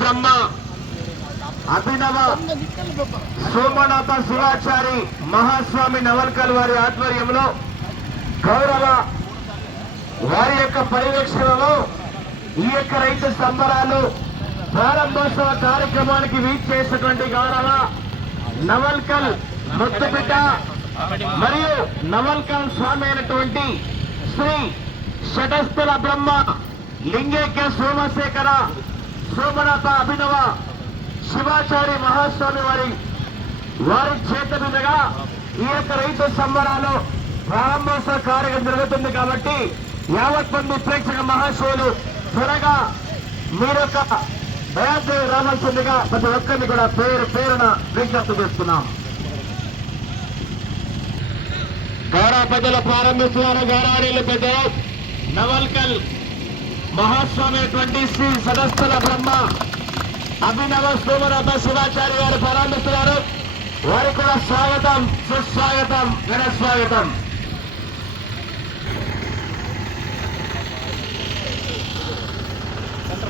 బ్రహ్మ అభినవ సోమనాథ శివాచారి మహాస్వామి నవల్కల్ వారి ఆధ్వర్యంలో గౌరవ వారి యొక్క పర్యవేక్షణలో ఈ యొక్క రైతు సంబరాలు ప్రారంభోత్సవ కార్యక్రమానికి వీచ్ చేసినటువంటి గౌరవ నవల్కల్ ముద్దుబిడ్డ మరియు నవల్కల్ స్వామి అయినటువంటి శ్రీ షటస్థల బ్రహ్మ లింగేక్య సోమశేఖర సోమనాథ అభినవ శివాచారి మహాస్వామి వారి చేత మీదుగా ఈ యొక్క రైతు సంబరాలు ప్రారంభోత్సవ కార్యక్రమం జరుగుతుంది కాబట్టి యావత్ మంది ప్రేక్షక మహాశయులు త్వరగా మీరొక దయాదేవి రావాల్సిందిగా ప్రతి ఒక్కరిని కూడా పేరు పేరున విజ్ఞప్తి చేస్తున్నాం. గౌరవ పెద్దలు ప్రారంభిస్తున్నారు. గౌరవనీయులు పెద్దలు నవల్కల్ మహాస్వామి అయినటువంటి శ్రీ సదస్థల బ్రహ్మ అభినవ సోమనాథ శివాచార్య గారు ప్రారంభిస్తున్నారు. వారికి కూడా స్వాగతం, సుస్వాగతం, ఘన స్వాగతం.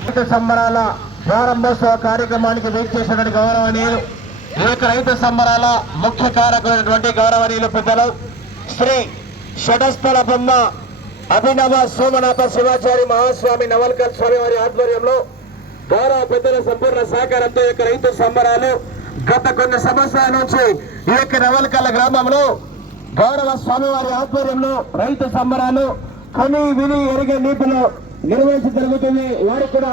రైతు సంబరాల ప్రారంభోత్సవ కార్యక్రమానికి వీక్షించినటువంటి గౌరవనీయులు ఈ యొక్క రైతు సంబరాల ముఖ్య కారకులైనటువంటి గౌరవనీయులు పెద్దలు శ్రీ షటస్థల బ్రహ్మ అభినవ సోమనాథ శివాచారి మహాస్వామి నవల్కల్ స్వామి వారి ఆధ్వర్యంలో గౌరవ పెద్దల సంపూర్ణ సహకారంతో ఈ యొక్క రైతు సంబరాలు గత కొన్ని సంవత్సరాల నుంచి ఈ యొక్క నవల్కల్ గ్రామంలో గౌరవ స్వామివారి ఆధ్వర్యంలో రైతు సంబరాలు కని విని ఎరిగే నీటిలో నిర్వహించి జరుగుతుంది. వారికి కూడా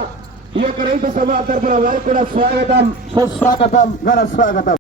ఈ యొక్క రైతు సభ తరఫున వారికి కూడా స్వాగతం, సుస్వాగతం, ఘన స్వాగతం.